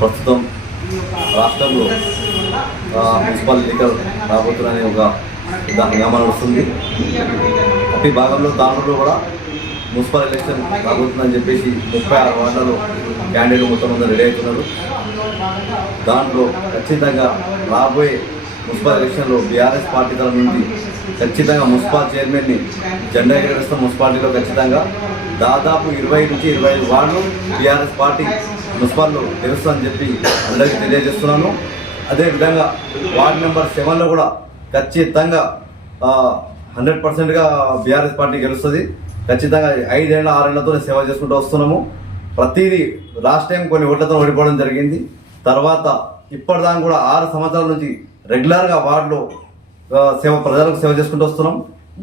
ప్రస్తుతం రాష్ట్రంలో మున్సిపల్ ఎన్నికలు రాబోతున్నాయి ఒక గమనం వస్తుంది ప్రతి భాగంలో దానిలో కూడా మున్సిపల్ ఎలక్షన్ రాబోతుందని చెప్పేసి ముప్పై ఆరు వార్డులలో క్యాండిడేట్ మొత్తం అందరూ రెడీ అవుతున్నారు. దాంట్లో ఖచ్చితంగా రాబోయే మున్సిపల్ ఎలక్షన్లో బీఆర్ఎస్ పార్టీ తరఫు నుండి ఖచ్చితంగా మున్సిపల్ చైర్మన్ని జెండా ఎగరేస్తాం మున్సిపాలిటీలో ఖచ్చితంగా. దాదాపు ఇరవై నుంచి ఇరవై ఐదు వార్డులు బీఆర్ఎస్ పార్టీ మున్సిపాల్లో గెలుస్తుందని చెప్పి అందరికీ తెలియజేస్తున్నాను. అదేవిధంగా వార్డు నెంబర్ సెవెన్లో కూడా ఖచ్చితంగా హండ్రెడ్ పర్సెంట్గా బీఆర్ఎస్ పార్టీ గెలుస్తుంది. ఖచ్చితంగా ఐదేళ్ళ ఆరేళ్ళతో సేవ చేసుకుంటూ వస్తున్నాము. ప్రతిదీ లాస్ట్ టైం కొన్ని ఓట్లతో ఓడిపోవడం జరిగింది. తర్వాత ఇప్పటిదాకా కూడా ఆరు సంవత్సరాల నుంచి రెగ్యులర్గా వార్డులో సేవ ప్రజలకు సేవ చేసుకుంటూ వస్తున్నాం.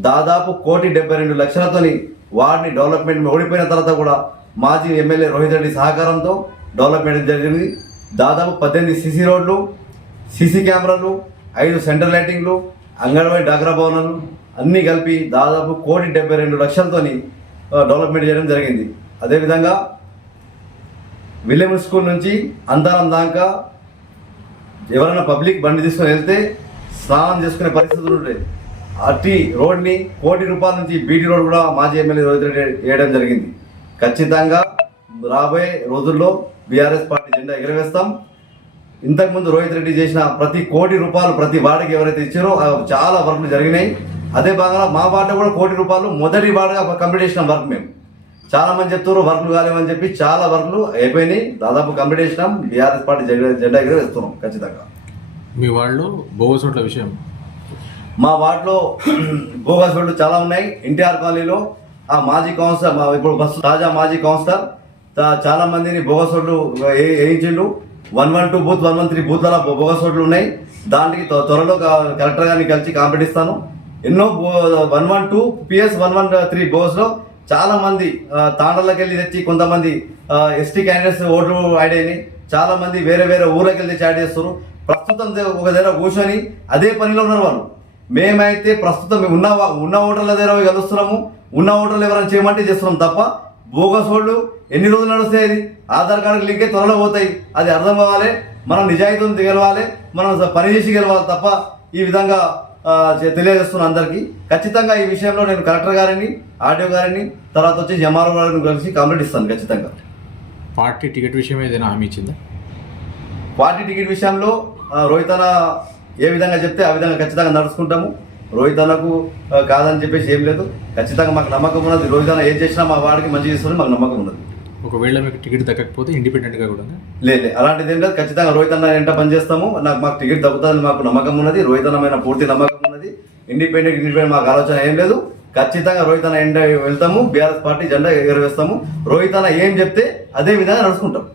దాదాపు కోటి డెబ్బై రెండు లక్షలతోని వార్డుని డెవలప్మెంట్ ఓడిపోయిన తర్వాత కూడా మాజీ ఎమ్మెల్యే రోహిత్ రెడ్డి సహకారంతో డెవలప్మెంట్ జరిగింది. దాదాపు పద్దెనిమిది సీసీ రోడ్లు సీసీ కెమెరాలు ఐదు సెంటర్ లైటింగ్లు అంగన్వాడీ డాగ్రా భవనాలు అన్నీ కలిపి దాదాపు కోటి డెబ్బై రెండు లక్షలతోని డెవలప్మెంట్ చేయడం జరిగింది. అదేవిధంగా విలియం స్కూల్ నుంచి అంతరం దాకా ఎవరైనా పబ్లిక్ బండి తీసుకొని వెళ్తే స్నానం చేసుకునే పరిస్థితులు ఉంటాయి అట్టి రోడ్ని కోటి రూపాయల నుంచి బీటీ రోడ్ కూడా మాజీ ఎమ్మెల్యే రోజు వేయడం జరిగింది. ఖచ్చితంగా రాబోయే రోజుల్లో బీఆర్ఎస్ పార్టీ జెండా ఎగరవేస్తాం. ఇంతకుముందు రోహిత్ రెడ్డి చేసిన ప్రతి కోటి రూపాయలు ప్రతి వార్డుకి ఎవరైతే ఇచ్చారో చాలా వర్క్లు జరిగినాయి. అదే భాగంగా మా వార్డు కూడా కోటి రూపాయలు మొదటి వార్డుగా కంప్లీట్ చేసిన వర్క్ మేము. చాలా మంది చెప్తారు వర్క్లు కాలేమని చెప్పి చాలా వర్క్లు అయిపోయినాయి. దాదాపు కంప్లీట్ చేసినాం. బీఆర్ఎస్ పార్టీ జెండా జెండా ఎగర వేస్తున్నాం ఖచ్చితంగా. మీ వాళ్ళు బోగసోట్ల విషయం. మా వార్డులో బోగస్ రోడ్లు చాలా ఉన్నాయి. ఎన్టీఆర్ కాలనీలో ఆ మాజీ కౌన్సిలర్ మా ఇప్పుడు బస్సు తాజా మాజీ కౌన్సిలర్ చాలా మందిని బోగస్ ఏ- వేయించిండు one one two booth one one three బూత్ల bogus రోడ్లు ఉన్నాయి. దానికి త్వ- త్వరలో కలెక్టర్ గారిని కలిసి కాంపిటీ ఇస్తాను. ఎన్నో one one two PS one one three బోగస్లో చాలా మంది తాండలకు వెళ్ళి తెచ్చి కొంతమంది ఎస్టీ క్యాండిడేట్స్ ఓట్లు యాడ్ అయినాయి. చాలా మంది వేరే వేరే ఊర్లకు వెళ్ళి తెచ్చి యాడ్ చేస్తారు ప్రస్తుతం ఒక దగ్గర కూర్చొని అదే పనిలో ఉన్నారు వాళ్ళు. మేమైతే ప్రస్తుతం ఉన్న ఉన్న ఓటర్ల దగ్గర కలుస్తున్నాము. ఉన్న ఓటర్లు ఎవరైనా చేయమంటే చేస్తున్నాం తప్ప బోగస్ ఓళ్ళు ఎన్ని రోజులు నడుస్తాయి అది? ఆధార్ కార్డు లింక్ త్వరలో పోతాయి. అది అర్థం కావాలి. మనం నిజాయితీతో గెలవాలి మనం పని చేసి గెలవాలి తప్ప ఈ విధంగా తెలియజేస్తున్నాను అందరికీ. ఖచ్చితంగా ఈ విషయంలో నేను కలెక్టర్ గారిని ఆర్డీఓ గారిని తర్వాత వచ్చి ఎంఆర్ఓ గారిని కలిసి కంప్లీట్ ఇస్తాను ఖచ్చితంగా. పార్టీ టికెట్ విషయం ఏదైనా హామీ ఇచ్చిందా? పార్టీ టికెట్ విషయంలో ఆ, రోహిత్ అన్న ఏ విధంగా చెప్తే ఆ విధంగా ఖచ్చితంగా నడుచుకుంటాము. రోహిత్ అన్నకు కాదని చెప్పేసి ఏం లేదు. ఖచ్చితంగా మాకు నమ్మకం ఉన్నది. రోహిత్ అన్న ఏం చేసినా మా వాడికి మంచి చేస్తుంది మాకు నమ్మకం ఉన్నది. ఒకవేళ మీకు టికెట్ దక్కకపోతే ఇండిపెండెంట్గా కూడా లేదు అలాంటిది ఏం లేదు. ఖచ్చితంగా రోహిత్ అన్న వెంట పనిచేస్తాము నాకు మాకు టికెట్ దక్కుతుందని మాకు నమ్మకం ఉన్నది. రోహిత్ అన్న మీద పూర్తి నమ్మకం ఉన్నది. ఇండిపెండెంట్ ఇండిపెండెంట్ మాకు ఆలోచన ఏం లేదు. ఖచ్చితంగా రోహిత్ అన్న ఎండ వెళ్తాము. బీఆర్ఎస్ పార్టీ జెండా ఎగరవేస్తాము. రోహిత్ అన్న ఏం చెప్తే అదే విధంగా నడుచుకుంటాం.